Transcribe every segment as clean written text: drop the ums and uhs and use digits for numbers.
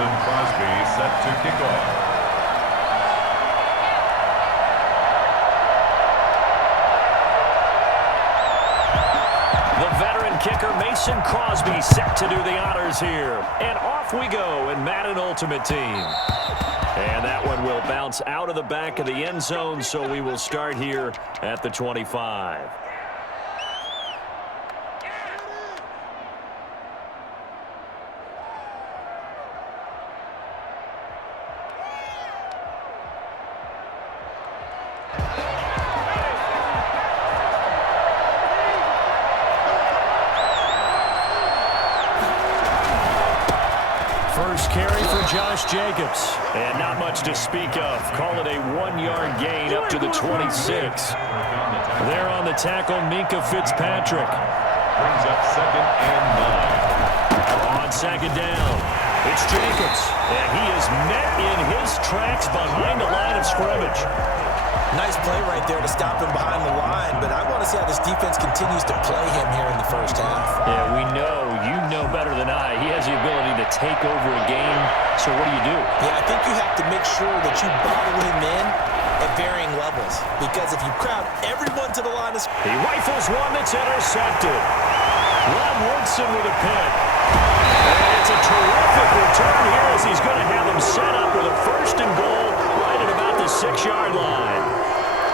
Mason Crosby set to kick off. Kicker Mason Crosby set to do the honors here. And off we go in Madden Ultimate Team. And that one will bounce out of the back of the end zone, so we will start here at the 25. First carry for Josh Jacobs. And not much to speak of. Call it a 1-yard gain up to the 26. There on the tackle, Minkah Fitzpatrick. Brings up 2nd and 9. On 2nd down, it's Jacobs. And he is met in his tracks behind the line of scrimmage. Nice play right there to stop him behind the line, but I want to see how this defense continues to play him here in the first half. Yeah, you know better than I. He has the ability to take over a game, so what do? Yeah, I think you have to make sure that you bottle him in at varying levels, because if you crowd everyone to the line of he rifles one that's intercepted. Rob Woodson with a pick. And it's a terrific return here as he's going to have him set up with a 1st and goal right at about the 6-yard line.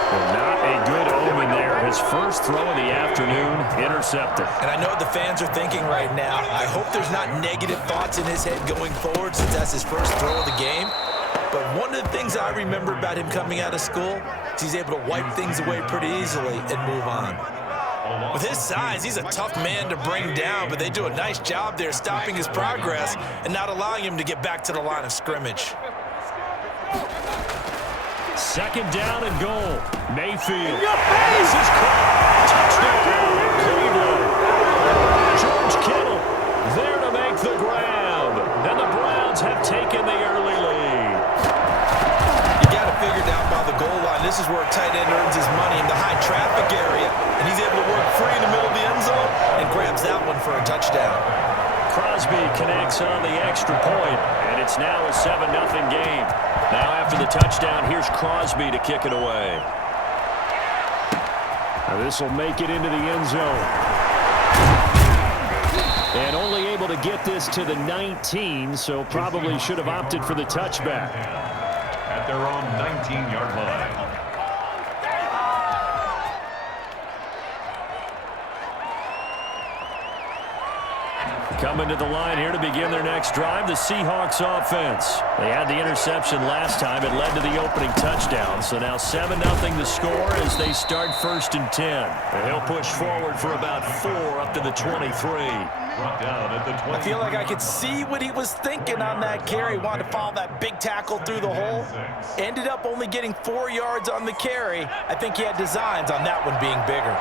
Well, not a good omen there. His first throw of the afternoon, intercepted. And I know what the fans are thinking right now. I hope there's not negative thoughts in his head going forward since that's his first throw of the game. But one of the things I remember about him coming out of school is he's able to wipe things away pretty easily and move on. With his size, he's a tough man to bring down, but they do a nice job there stopping his progress and not allowing him to get back to the line of scrimmage. 2nd down and goal. Mayfield. This is caught. Touchdown, Cleveland. George Kittle there to make the grab. And the Browns have taken the early lead. You got to figure down by the goal line. This is where a tight end earns his money in the high traffic area. And he's able to work free in the middle of the end zone and grabs that one for a touchdown. Crosby connects on the extra point, and it's now a 7-0 game. Now after the touchdown, here's Crosby to kick it away. Now this will make it into the end zone. And only able to get this to the 19, so probably should have opted for the touchback. At their own 19-yard line. Coming to the line here to begin their next drive, the Seahawks offense. They had the interception last time. It led to the opening touchdown. So now 7-0 the score as they start 1st and 10. And he'll push forward for about 4 up to the 23. I feel like I could see what he was thinking on that carry. Wanted to follow that big tackle through the hole. Ended up only getting 4 yards on the carry. I think he had designs on that one being bigger.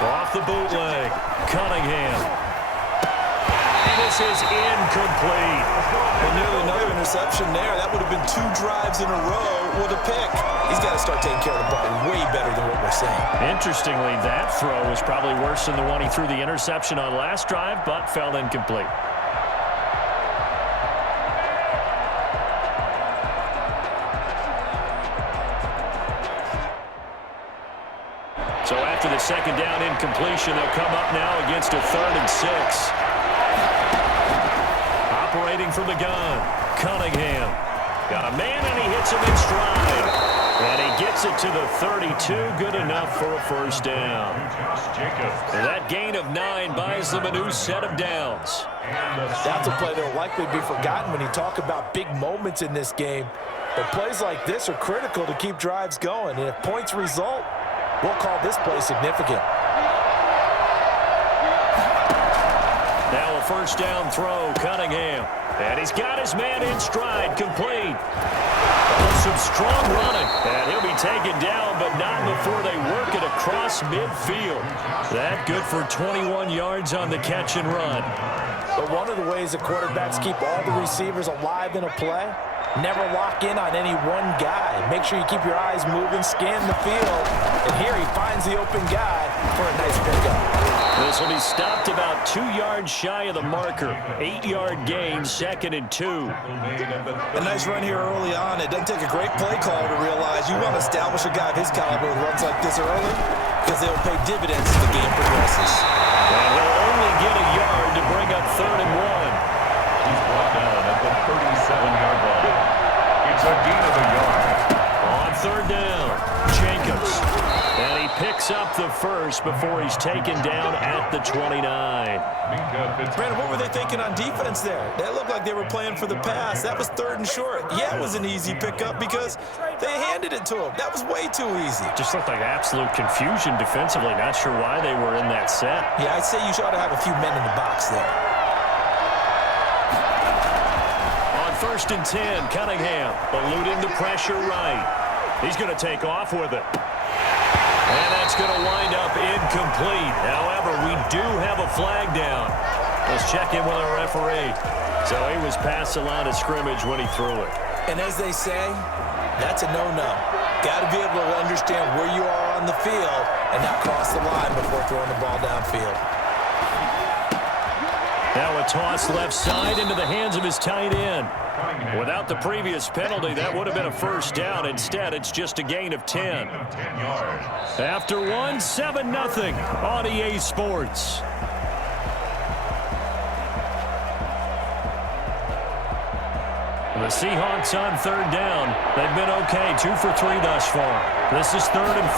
Off the bootleg, Cunningham. And this is incomplete. Well, nearly another interception there. That would have been 2 drives in a row with a pick. He's got to start taking care of the ball way better than what we're saying. Interestingly, that throw was probably worse than the one he threw the interception on last drive, but fell incomplete. So after the 2nd down incompletion, they'll come up now against a 3rd and 6. Operating from the gun, Cunningham. Got a man, and he hits him in stride. And he gets it to the 32, good enough for a 1st down. And that gain of 9 buys them a new set of downs. That's a play that will likely be forgotten when you talk about big moments in this game. But plays like this are critical to keep drives going. And if points result, we'll call this play significant. Now a 1st down throw, Cunningham. And he's got his man in stride, complete. Oh, some strong running. And he'll be taken down, but not before they work it across midfield. That good for 21 yards on the catch and run. But one of the ways that quarterbacks keep all the receivers alive in a play Never lock in on any one guy. Make sure you keep your eyes moving, scan the field. And here he finds the open guy for a nice pickup. This will be stopped about 2 yards shy of the marker. 8-yard gain, 2nd and 2. A nice run here early on. It doesn't take a great play call to realize you want to establish a guy of his caliber with runs like this early because they'll pay dividends as the game progresses. And he'll only get a yard to bring up 3rd and 1. He's brought down at the 37-yard line. It's a gain of a yard. On 3rd down, Jacobs. And he picks up the first before he's taken down at the 29. Brandon, what were they thinking on defense there? That looked like they were playing for the pass. That was 3rd and short. Yeah, it was an easy pickup because they handed it to him. That was way too easy. Just looked like absolute confusion defensively. Not sure why they were in that set. Yeah, I'd say you ought to have a few men in the box there. On 1st and 10, Cunningham eluding the pressure right. He's going to take off with it. And that's going to wind up incomplete. However, we do have a flag down. Let's check in with our referee. So he was past the line of scrimmage when he threw it. And as they say, that's a no-no. Got to be able to understand where you are on the field and not cross the line before throwing the ball downfield. Now a toss left side into the hands of his tight end. Without the previous penalty, that would have been a first down. Instead, it's just a gain of 10. After one, 7-0 on EA Sports. The Seahawks on 3rd down. They've been okay, 2 for 3 thus far. This is 3rd and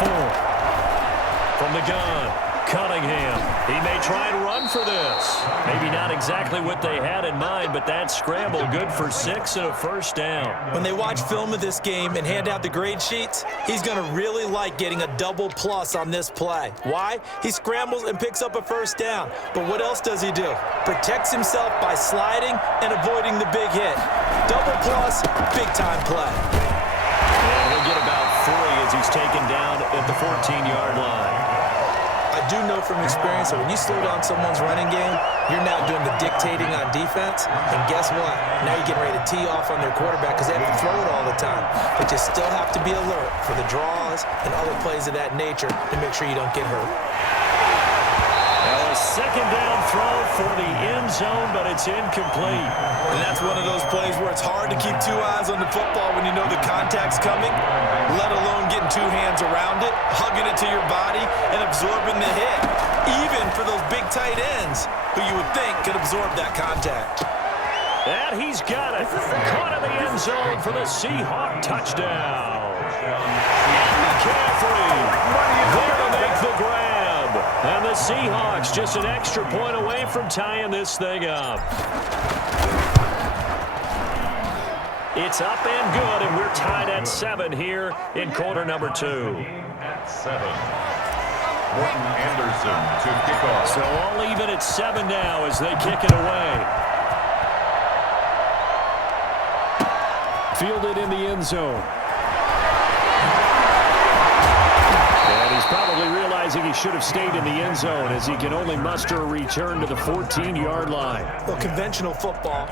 4. From the gun. Cunningham. He may try and run for this. Maybe not exactly what they had in mind, but that scramble good for 6 and a first down. When they watch film of this game and hand out the grade sheets, he's going to really like getting a double plus on this play. Why? He scrambles and picks up a first down. But what else does he do? Protects himself by sliding and avoiding the big hit. Double plus, big-time play. And he'll get about 3 as he's taken down at the 14-yard line. I do know from experience that when you slow down someone's running game, you're now doing the dictating on defense. And guess what? Now you're getting ready to tee off on their quarterback because they have to throw it all the time. But you still have to be alert for the draws and other plays of that nature to make sure you don't get hurt. Now a 2nd down throw for the end zone, but it's incomplete. And that's one of those plays where it's hard to keep 2 eyes on the football when you know the contact's coming, let alone getting 2 hands around it, hugging it to your body, and absorbing the hit, even for those big tight ends who you would think could absorb that contact. And he's got it. Caught in the end zone for the Seahawk touchdown. And McCaffrey there to make the grab. And the Seahawks just an extra point away from tying this thing up. It's up and good, and we're tied at 7 here in quarter number 2. At 7. Morton Anderson to kick off. So all even at 7 now as they kick it away. Fielded in the end zone. And he's probably realizing he should have stayed in the end zone as he can only muster a return to the 14-yard line. Well, conventional football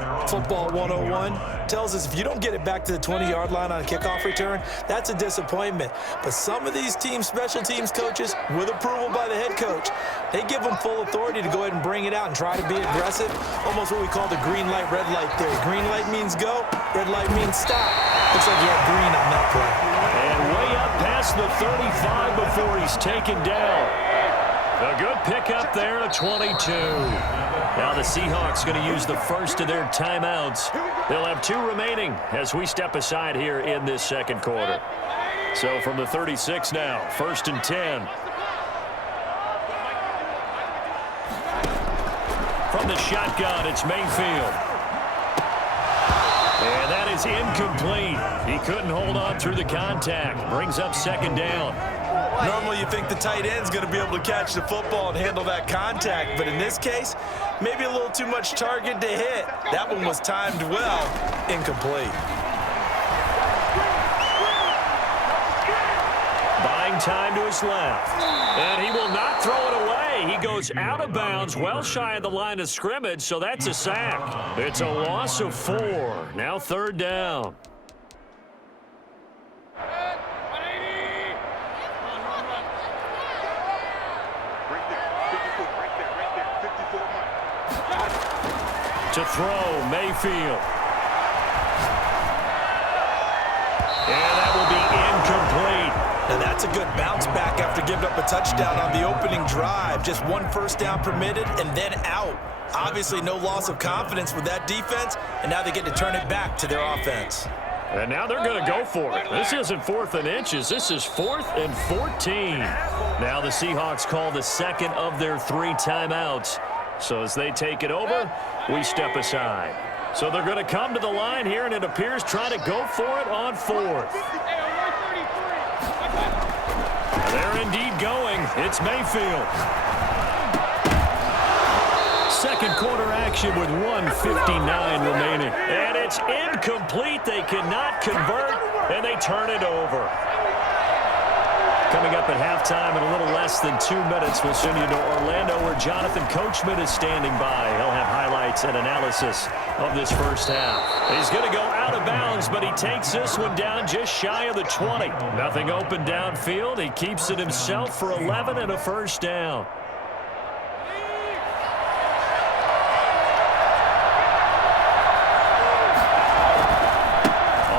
101, tells us if you don't get it back to the 20-yard line on a kickoff return, that's a disappointment. But some of these teams, special teams coaches, with approval by the head coach, they give them full authority to go ahead and bring it out and try to be aggressive, almost what we call the green light, red light theory. Green light means go, red light means stop. Looks like he had green on that play. And way up past the 35 before he's taken down. A good pickup there at 22. Now the Seahawks going to use the first of their timeouts. They'll have 2 remaining as we step aside here in this second quarter. So from the 36 now, 1st and 10. From the shotgun, it's Mayfield. And that is incomplete. He couldn't hold on through the contact. Brings up 2nd down. Normally you think the tight end's going to be able to catch the football and handle that contact, but in this case, maybe a little too much target to hit. That one was timed well, incomplete. Buying time to his left. And he will not throw it away. He goes out of bounds, well shy of the line of scrimmage, so that's a sack. It's a loss of 4. Now 3rd down. To throw, Mayfield. And that will be incomplete. Now that's a good bounce back after giving up a touchdown on the opening drive. Just one first down permitted and then out. Obviously no loss of confidence with that defense, and now they get to turn it back to their offense. And now they're going to go for it. This isn't 4th and inches. This is 4th and 14. Now the Seahawks call the second of their 3 timeouts. So as they take it over, we step aside. So they're going to come to the line here, and it appears trying to go for it on 4th. They're indeed going. It's Mayfield. Second quarter action with 1:59 remaining. And it's incomplete. They cannot convert, and they turn it over. Coming up at halftime in a little less than 2 minutes, we'll send you to Orlando where Jonathan Coachman is standing by. He'll have highlights and analysis of this first half. He's going to go out of bounds, but he takes this one down just shy of the 20. Nothing open downfield. He keeps it himself for 11 and a first down.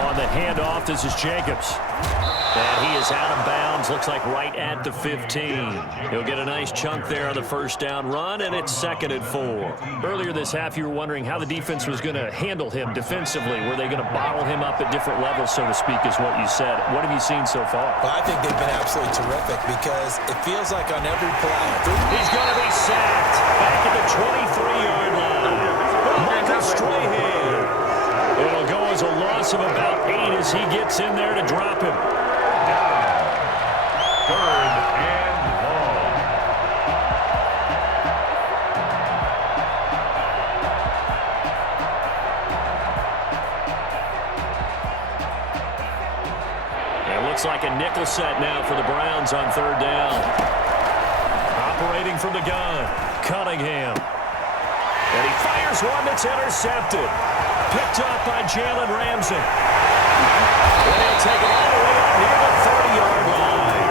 On the handoff, this is Jacobs. And he is out of bounds, looks like right at the 15. He'll get a nice chunk there on the first down run, and it's 2nd and 4. Earlier this half, you were wondering how the defense was going to handle him defensively. Were they going to bottle him up at different levels, so to speak, is what you said. What have you seen so far? Well, I think they've been absolutely terrific because it feels like on every play. He's going to be sacked back at the 23-yard line. Michael Strahan. It'll go as a loss of about 8 as he gets in there to drop him. 3rd and long. It looks like a nickel set now for the Browns on 3rd down. Operating from the gun, Cunningham. And he fires one that's intercepted. Picked up by Jalen Ramsey. And he'll take it all the way up near the 30-yard line.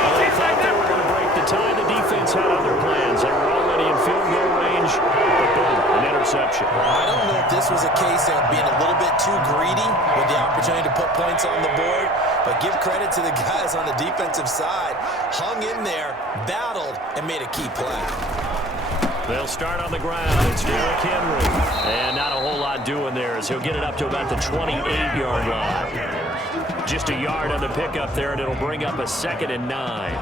Well, they thought they were going to break the tie. The defense had other plans. They were already in field goal range. But boom, an interception. I don't know if this was a case of being a little bit too greedy with the opportunity to put points on the board, but give credit to the guys on the defensive side. Hung in there, battled, and made a key play. They'll start on the ground. It's Derrick Henry. And not a whole lot doing there as he'll get it up to about the 28-yard line. Just a yard on the pickup there, and it'll bring up a 2nd and 9.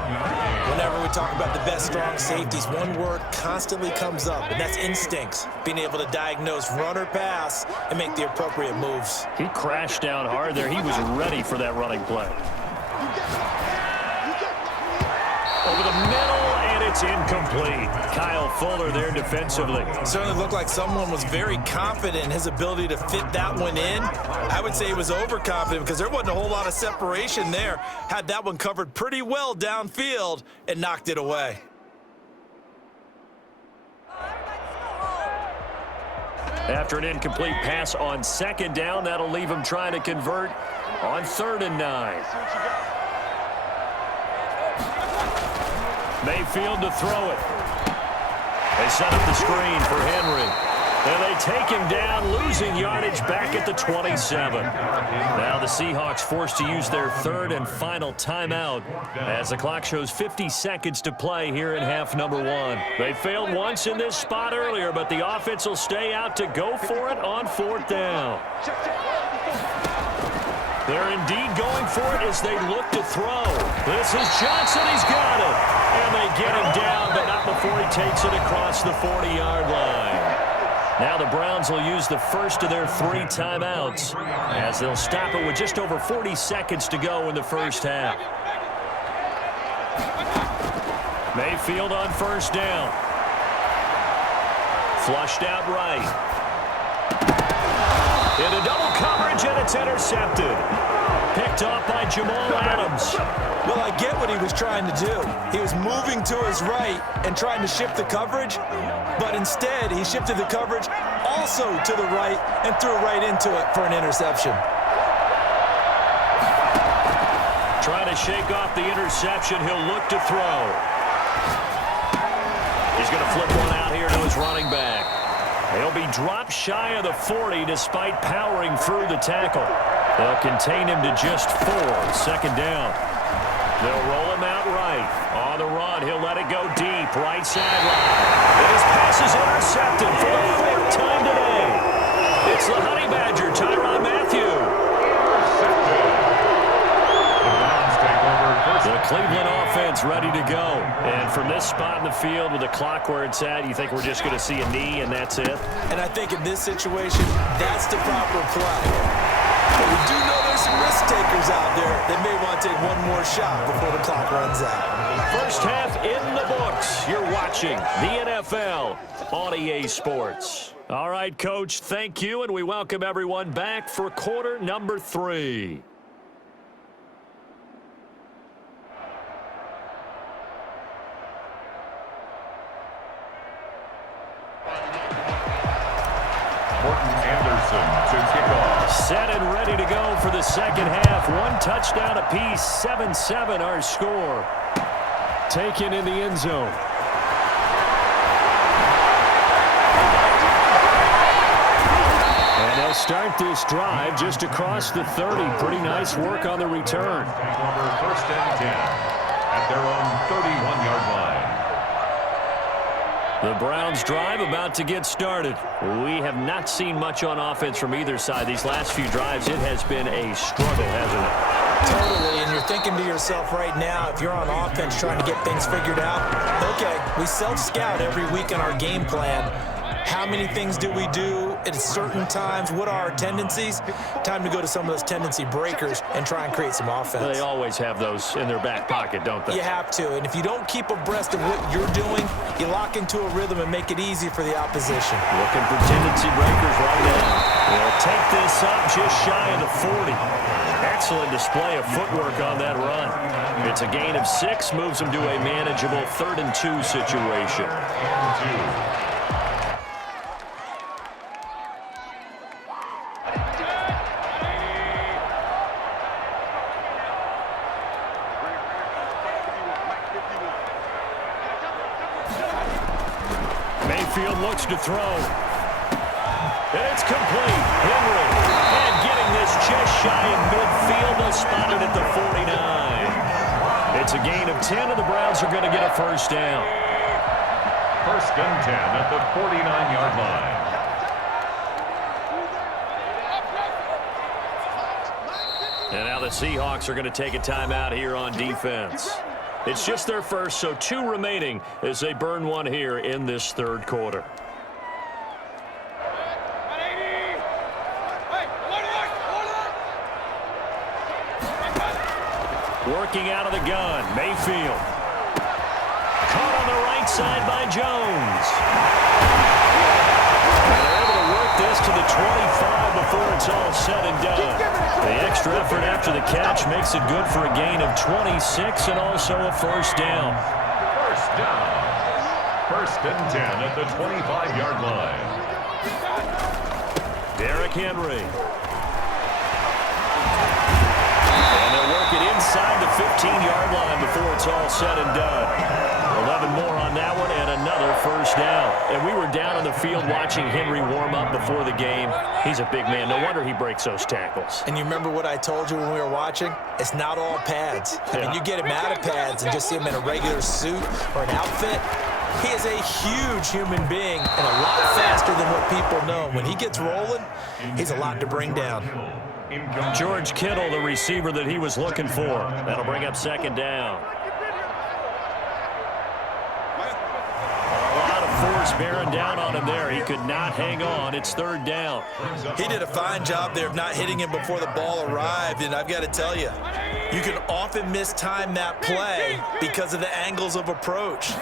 Whenever we talk about the best strong safeties, one word constantly comes up, and that's instincts. Being able to diagnose run or pass and make the appropriate moves. He crashed down hard there. He was ready for that running play. Over the middle, and it's incomplete. Kyle Fuller there defensively. Certainly looked like someone was very confident in his ability to fit that one in. I would say he was overconfident because there wasn't a whole lot of separation there. Had that one covered pretty well downfield and knocked it away. After an incomplete pass on 2nd down, that'll leave him trying to convert on 3rd and 9. Mayfield to throw it. They set up the screen for Henry. And they take him down, losing yardage back at the 27. Now the Seahawks forced to use their 3rd and final timeout as the clock shows 50 seconds to play here in half number 1. They failed once in this spot earlier, but the offense will stay out to go for it on 4th down. They're indeed going for it as they look to throw. This is Johnson. He's got it. And they get him down, but not before he takes it across the 40-yard line. Now the Browns will use the first of their 3 timeouts as they'll stop it with just over 40 seconds to go in the first half. Mayfield on 1st down. Flushed out right. Into double coverage, and it's intercepted. Picked off by Jamal Adams. Well, I get what he was trying to do. He was moving to his right and trying to shift the coverage, but instead he shifted the coverage also to the right and threw right into it for an interception. Trying to shake off the interception. He'll look to throw. He's going to flip one out here to his running back. He'll be dropped shy of the 40 despite powering through the tackle. They'll contain him to just 4. Second down. They'll roll him out right. On the run, he'll let it go deep. Right sideline. And his pass is intercepted for the 4th time today. It's the Honey Badger, Tyrann Mathieu. The Cleveland offense ready to go. And from this spot in the field with the clock where it's at, you think we're just going to see a knee and that's it? And I think in this situation, that's the proper play. But we do know there's some risk takers out there that may want to take one more shot before the clock runs out. First half in the books. You're watching the NFL on EA Sports. All right, Coach, thank you, and we welcome everyone back for quarter number 3. Set and ready to go for the second half. 1 touchdown apiece, 7-7 our score. Taken in the end zone. And they'll start this drive just across the 30. Pretty nice work on the return. First and 10 at their own 31-yard line. The Browns drive about to get started. We have not seen much on offense from either side. These last few drives, it has been a struggle, hasn't it? Totally, and you're thinking to yourself right now, if you're on offense trying to get things figured out, okay, we self-scout every week in our game plan. How many things do we do at certain times? What are our tendencies? Time to go to some of those tendency breakers and try and create some offense. They always have those in their back pocket, don't they? You have to, and if you don't keep abreast of what you're doing, you lock into a rhythm and make it easy for the opposition. Looking for tendency breakers right now. They'll take this up just shy of the 40. Excellent display of footwork on that run. It's a gain of 6, moves them to a manageable 3rd and 2 situation. Mayfield looks to throw. And it's complete. Henry. And getting this just shy of midfield. They'll spot it at the 49. It's a gain of 10, and the Browns are going to get a first down. First and 10 at the 49-yard line. And now the Seahawks are going to take a timeout here on defense. It's just their first, so 2 remaining as they burn 1 here in this 3rd quarter. Working out of the gun, Mayfield. Caught on the right side by Jones. And they're able to work this to the 25 before it's all said and done. The extra effort after the catch makes it good for a gain of 26 and also a first down. First down. First and 10 at the 25-yard line. Derrick Henry. And they'll work it inside the 15-yard line before it's all said and done. 11 more on that one and another first down. And we were down on the field watching Henry warm up before the game. He's a big man. No wonder he breaks those tackles. And you remember what I told you when we were watching? It's not all pads. I mean, you get him out of pads and just see him in a regular suit or an outfit. He is a huge human being and a lot faster than what people know. When he gets rolling, he's a lot to bring down. George Kittle, the receiver that he was looking for. That'll bring up second down. Force bearing down on him there. He could not hang on. It's 3rd down. He did a fine job there of not hitting him before the ball arrived, and I've got to tell you, you can often mistime that play because of the angles of approach.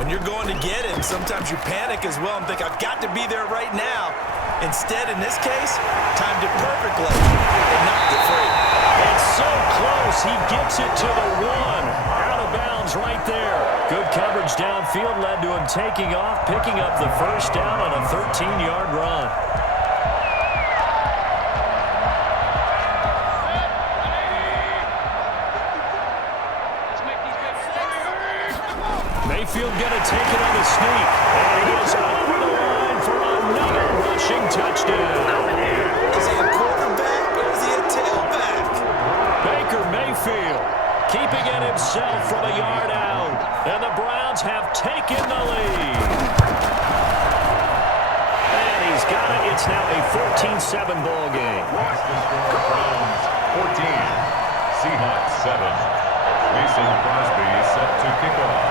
When you're going to get him, sometimes you panic as well and think, I've got to be there right now. Instead, in this case, timed it perfectly and knocked it free. It's so close. He gets it to the 1. Out of bounds right there. Good coverage downfield led to him taking off, picking up the first down on a 13-yard run. Mayfield going to take it on the sneak. And he is over the line for another It's now a 14-7 ball game. The score, Browns 14, Seahawks 7. Mason Crosby is set to kick off.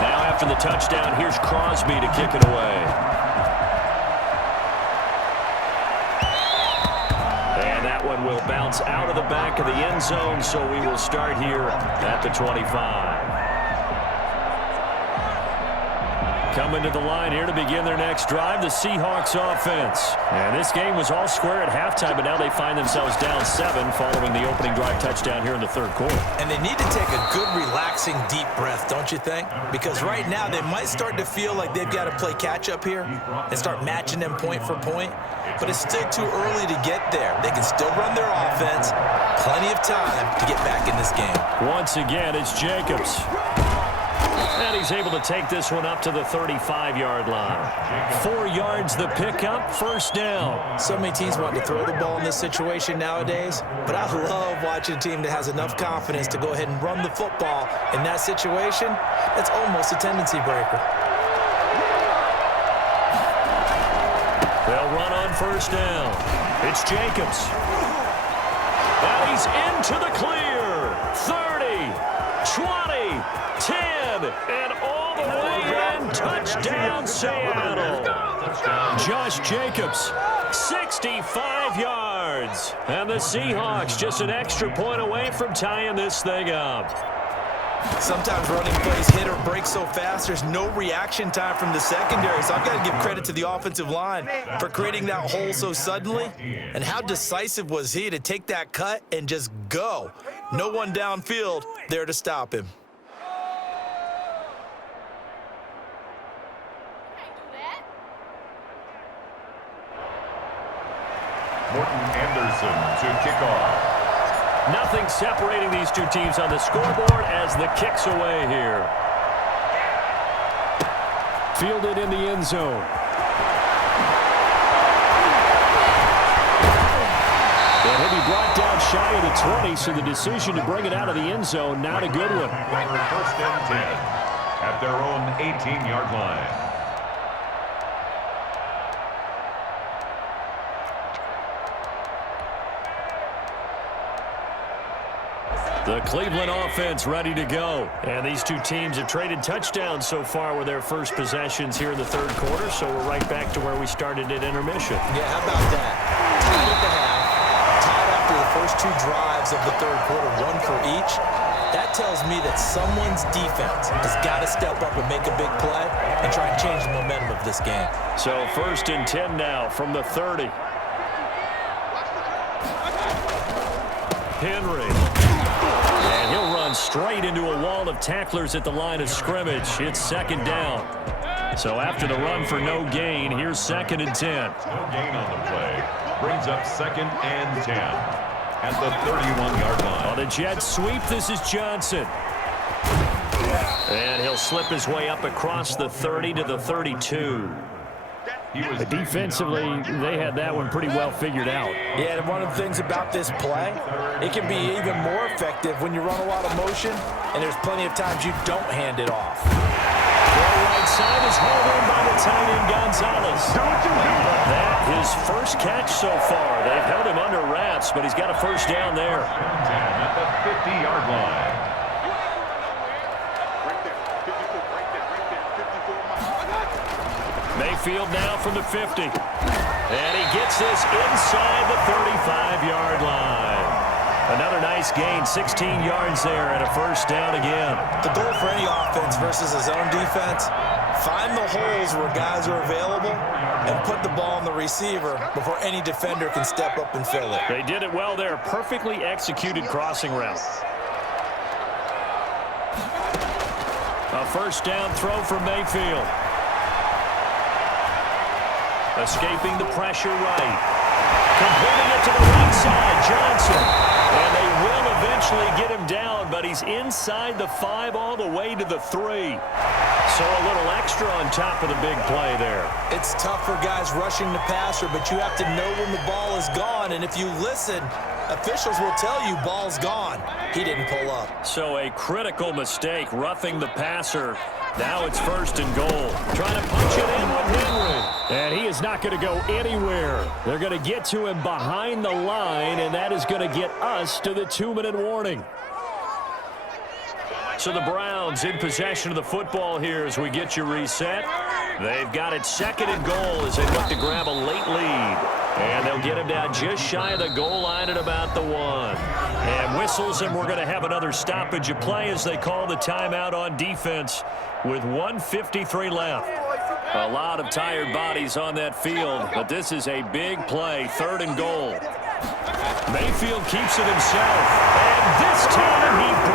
Now after the touchdown, here's Crosby to kick it away. And that one will bounce out of the back of the end zone, so we will start here at the 25. Coming to the line here to begin their next drive, the Seahawks offense. And this game was all square at halftime, but now they find themselves down 7 following the opening drive touchdown here in the third quarter. And they need to take a good, relaxing, deep breath, don't you think? Because right now they might start to feel like they've got to play catch-up here and start matching them point for point. But it's still too early to get there. They can still run their offense. Plenty of time to get back in this game. Once again, it's Jacobs. And he's able to take this one up to the 35-yard line. 4 yards the pickup, first down. So many teams want to throw the ball in this situation nowadays, but I love watching a team that has enough confidence to go ahead and run the football in that situation. That's almost a tendency breaker. They'll run on first down. It's Jacobs. And he's into the clear. 30, 20, 10, and all the way in. Touchdown, Seattle. Josh Jacobs, 65 yards. And the Seahawks just an extra point away from tying this thing up. Sometimes running plays hit or break so fast, there's no reaction time from the secondary. So I've got to give credit to the offensive line for creating that hole so suddenly. And how decisive was he to take that cut and just go? No one downfield there to stop him. Morton Anderson to kick off. Nothing separating these two teams on the scoreboard as the kick's away here. Fielded in the end zone. And he'll be brought down shy of the 20, so the decision to bring it out of the end zone, not a good one. First and 10 at their own 18-yard line. The Cleveland offense ready to go. And these two teams have traded touchdowns so far with their first possessions here in the third quarter, so we're right back to where we started at intermission. Yeah, how about that? Tied at the half, tied after the first 2 drives of the third quarter, 1 for each. That tells me that someone's defense has got to step up and make a big play and try and change the momentum of this game. So first and 10 now from the 30. Henry. And he'll run straight into a wall of tacklers at the line of scrimmage. It's second down. So after the run for no gain, here's second and 10. No gain on the play. Brings up second and 10 at the 31-yard line. On the jet sweep, this is Johnson. And he'll slip his way up across the 30 to the 32. Defensively, they had that one pretty well figured out. Yeah, and one of the things about this play, it can be even more effective when you run a lot of motion, and there's plenty of times you don't hand it off. The right side is held in by the tight end, Gonzalez. That his first catch so far. They've held him under wraps, but he's got a first down there. At the 50-yard line. Mayfield now from the 50. And he gets this inside the 35-yard line. Another nice gain, 16 yards there and a first down again. The goal for any offense versus a zone defense, find the holes where guys are available and put the ball on the receiver before any defender can step up and fill it. They did it well there. Perfectly executed crossing route. A first down throw for Mayfield. Escaping the pressure right. Completing it to the right side, Johnson. And they will eventually get him down, but he's inside the 5 all the way to the 3. So a little extra on top of the big play there. It's tough for guys rushing the passer, but you have to know when the ball is gone. And if you listen, Officials will tell you ball's gone. He didn't pull up. So a critical mistake, roughing the passer. Now it's 1st and goal. Trying to punch it in with Henry. And he is not going to go anywhere. They're going to get to him behind the line, and that is going to get us to the 2-minute warning. So the Browns in possession of the football here as we get you reset. They've got it 2nd and goal as they look to grab a late lead. And they'll get him down just shy of the goal line at about the 1. And whistles, and we're going to have another stoppage of play as they call the timeout on defense with 1:53 left. A lot of tired bodies on that field, but this is a big play, 3rd and goal. Mayfield keeps it himself, and this time he